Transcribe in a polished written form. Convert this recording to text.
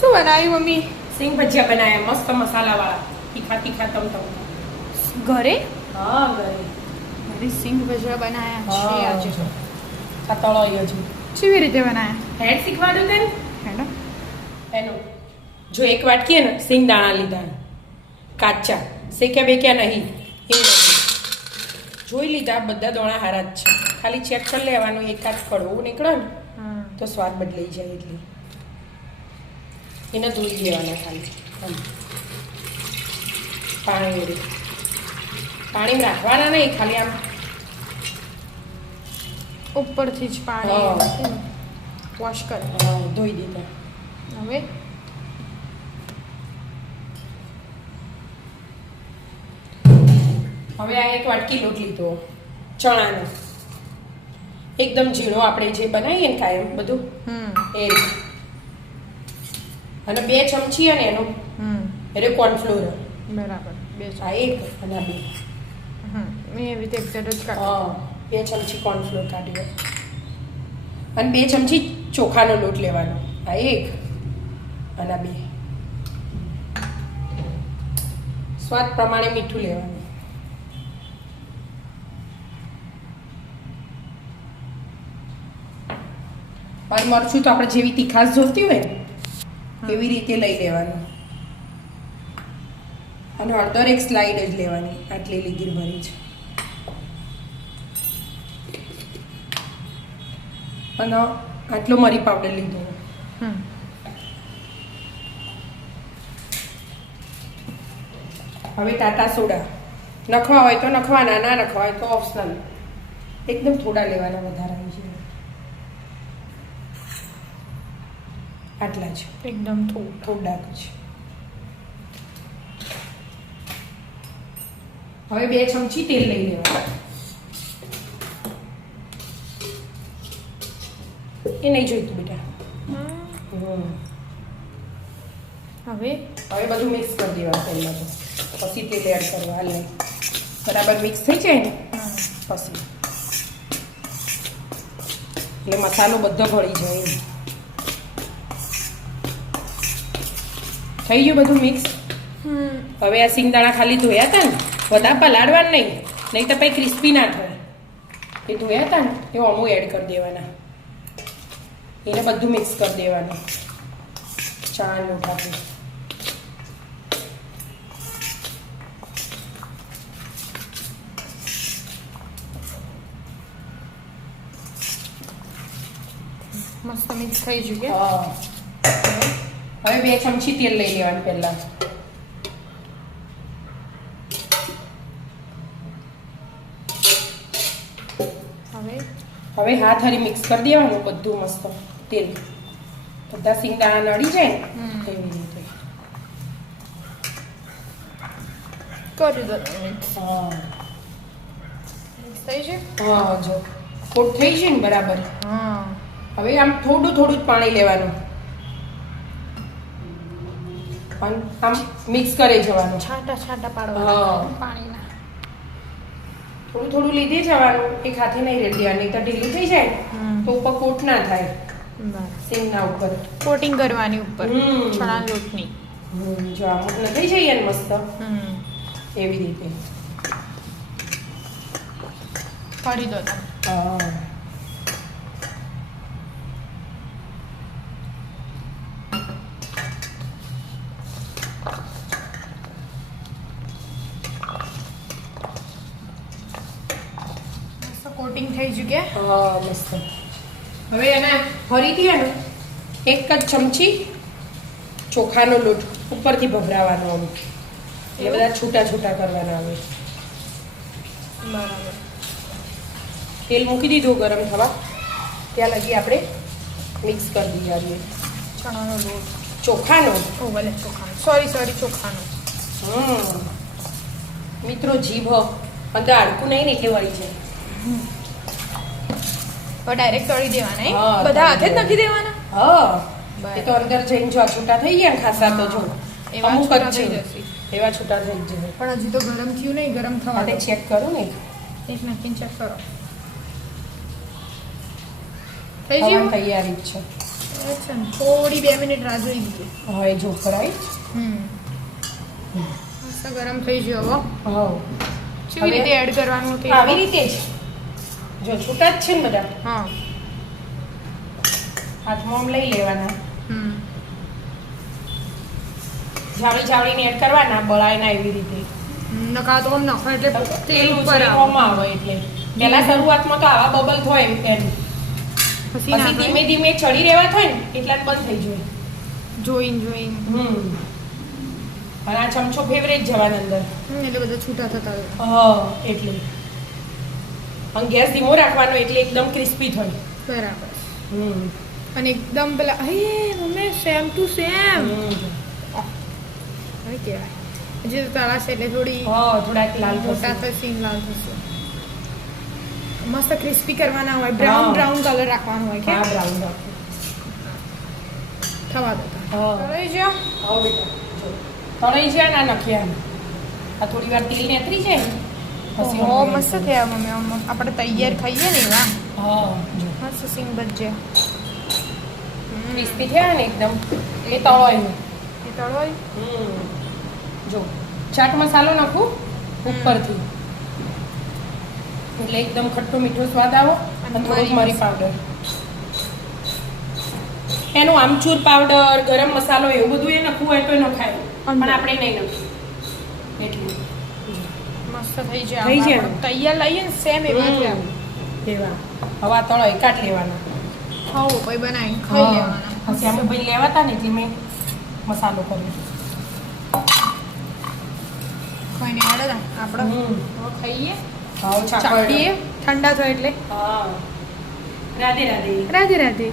શું બનાવ્યું મમ્મી? સિંગ ભજીયા બનાવ્યા મસ્ત મસાલાવાળા તીખા તીખા તમ ઘરે? હા ઘરે ઘરે સિંગ ભજીયા બનાવ્યા છે આજે. આ તળાઈ હજુ કેવી રીતે બનાવ્યા? હેડ શીખવાડું તને હેડો. એનું જો એક વાટકીએ ને સિંગ દાણા લીધા કાચા શેક્યા બેક્યા નહીં એ જોઈ લીધા બધા દોણા હારા જ છે ખાલી ચેક કરી લેવાનું એકાદ કડવું નીકળે ને તો સ્વાદ બદલાઈ જાય એટલે એને ધોઈ દેવાના ખાલી પાણી વડે પાણીમાં રાખવાના નહીં ખાલી આમ ઉપરથી જ પાણી વોશ કર. ધોઈ દીધા. હવે આ એક વાટકી લોટ લીધો ચણાનો એકદમ ઝીણો આપણે જે બનાવીએ ને કાયમ બધું એ અને 2 ચમચી અને એનું એટલે કોર્નફ્લોર બરાબર. 2 આ એક અને આ 2 મેં એવી રીતે એક્ઝેક્ટ જ કાઢ્યો. 2 ચમચી કોર્નફ્લોર કાઢ્યો અને 2 ચમચી ચોખાનો લોટ લેવાનો આ એક અને આ 2 સ્વાદ પ્રમાણે મીઠું લેવાનું. અને મરચું તો આપણે જેવી તીખાશ જોઈતી હોય એવી રીતે લઈ લેવાનું અને અડધો એક સ્લાઇડ જ લેવાની આટલી લીધી ભરી છે અને આટલો મરી પાવડર લીધો. હવે ટાટા સોડા નખવા હોય તો નખવાના ના નખવા હોય તો ઓપ્શનલ એકદમ થોડા લેવાના વધારે આવી છે આટલા જ એકદમ થોડાક જ. હવે 2 ચમચી તેલ લઈ લેવાનું એ નહીં જોઈતું બેટા. હવે બધું મિક્સ કરી દેવાનું પહેલાં તો પછી તેલ એડ કરવા હાલ નહીં બરાબર મિક્સ થઈ જાય ને પછી એટલે મસાલો બધો ભળી જાય એમ. થઈ ગયું બધું મિક્સ. હવે આ સિંગદાણા ખાલી ધોયા હતા ને બધા પલાળવાનું નહીં તો પછી ક્રિસ્પી ના થાય એ ધોયા હતા ને એ અમુક એડ કરી દેવાના એને બધું મિક્સ કરી દેવાનું ચણા લોટ આપણે મસ્ત મિક્સ થઈ ગયું કે હવે 2 ચમચી તેલ લઈ લેવાનું પહેલા હવે હાથ હરી મિક્સ કરી દેવાનું બધું મસ્ત તેલ બધા સિંગદાણા નડી જાય ને એવી રીતે કરી દો. મિક્સ થઈ છે. જો કોટ થઈ છે ને બરાબર. હવે આમ થોડું થોડું જ પાણી લેવાનું અને આમ મિક્સ કરી જવાનું છાંટા પાડવાના પાણીના. થોડું થોડું લીધે જવાનું એક હાથે નહીં રેડી દેવાનું નહીં તો ઢીલી થઈ જાય તો ઉપર કોટ ના થાય સિંગના ઉપર કોટિંગ કરવાની ઉપર ચણા લોટની. જો અમુક ને થઈ જાય ને મસ્ત એવી રીતે કરી દો તમે. કોટિંગ થઈ ગયું મસ્ત. હવે એને ફરીથી ને 1 જ ચમચી ચોખાનો લોટ ઉપરથી ભભરાવાનો આવે એટલે બધા છૂટા છૂટા કરવાના આવે. બરાબર. તેલ મૂકી દીધું ગરમ થવા ત્યાં લગી આપણે મિક્સ કરી દઈએ આવીએ ચણાનો લોટ ચોખાનો ભલે ચોખાનો સોરી ચોખાનો. મિત્રો જીભ અંદર આડકું નહીં ને એટલે વળી જાય. ડાયરેક્ટ તળી દેવાના બધા હાથે જ નાખી દેવાના. એ તો અંદર જઈને જો છૂટા થઈ ગયા ને ખાસા તો જો અમુક જ થઈ છે જશે. એવા છૂટા થઈ જશે. પણ હજી તો ગરમ થયું નહીં. ગરમ થવા દે. ચેક કરો ને એક નાખીને ચેક કરો. થઈ ગયું. તૈયારી જ છે. થોડી 2 મિનિટ રાહ જોઈ દીધી. હવે જો ફરાય મસ્ત ગરમ થઈ ગયો હવે. હા કેવી રીતે એડ કરવાનું તે આવી રીતે જ જો છૂટા જ છે ને બધા હા. હાથમાં આમ લઈ લેવાના હમ. જાળી એડ કરવાના બળાય ના એવી રીતે નકા તો આમ નાખો એટલે તેલ ઉપર ઓમાં આવે એટલે પહેલા શરૂઆતમાં તો આવા બબલ થાય એમ પછી પછી ધીમે ધીમે ચડી રહેવા થાય ને એટલા જ બંધ થઈ જાય જોઈન અને આ ચમચો ફેવરેટ જવાના અંદર એટલે બધા છૂટા થતા હોય. હા એટલે અને ગેસ ધીમો રાખવાનો એટલે એકદમ ક્રિસ્પી થાય બરાબર. અને એકદમ પેલા હે મમ્મી સેમ ટુ સેમ હવે કહેવાય જે તળાશે એટલે થોડી થોડાક લાલ મોટા થશે લાલ થશે. મસ્ત ક્રિસ્પી કરવાના હોય બ્રાઉન કલર રાખવાનો હોય કે બ્રાઉન થવા દેતા. તળાઈ બેટા જાઓ. તળાઈ જાય ના નખ્યા આ થોડી વાર તેલ નેતરી જાય ને પછી ઓ મસ્ત થયા મમ્મી આપણે તૈયાર ખાઈએ ને એવા મસ્ત સિંગ ભજીયા ક્રિસ્પી થયા ને એકદમ એ તળાય એ તળોય. જો ચાટ મસાલો નાખું ઉપરથી એટલે એકદમ ખટ્ટું મીઠું સ્વાદ આવો અને થોડુંક મરી પાવડર એનું આમચૂર પાવડર ગરમ મસાલો એવું બધું એ નાખવું હોય તો એ નખાય પણ આપણે નહીં નાખવું એટલું મસ્ત થઈ જાય તૈયાર લઈએ ને સેમ એવા જ એવા હવા તળાઈ કાઢ લેવાના ખાઓ પછી બનાવીને ખાઈ લેવાના. પછી અમે ભાઈ લેવાતા ને એટલે મેં મસાલો કર્યો કોઈ નહીં આડે આપણે હવે ખાઈએ ચાખીએ ઠંડા થાય એટલે. રાધે રાધે રાધે રાધે.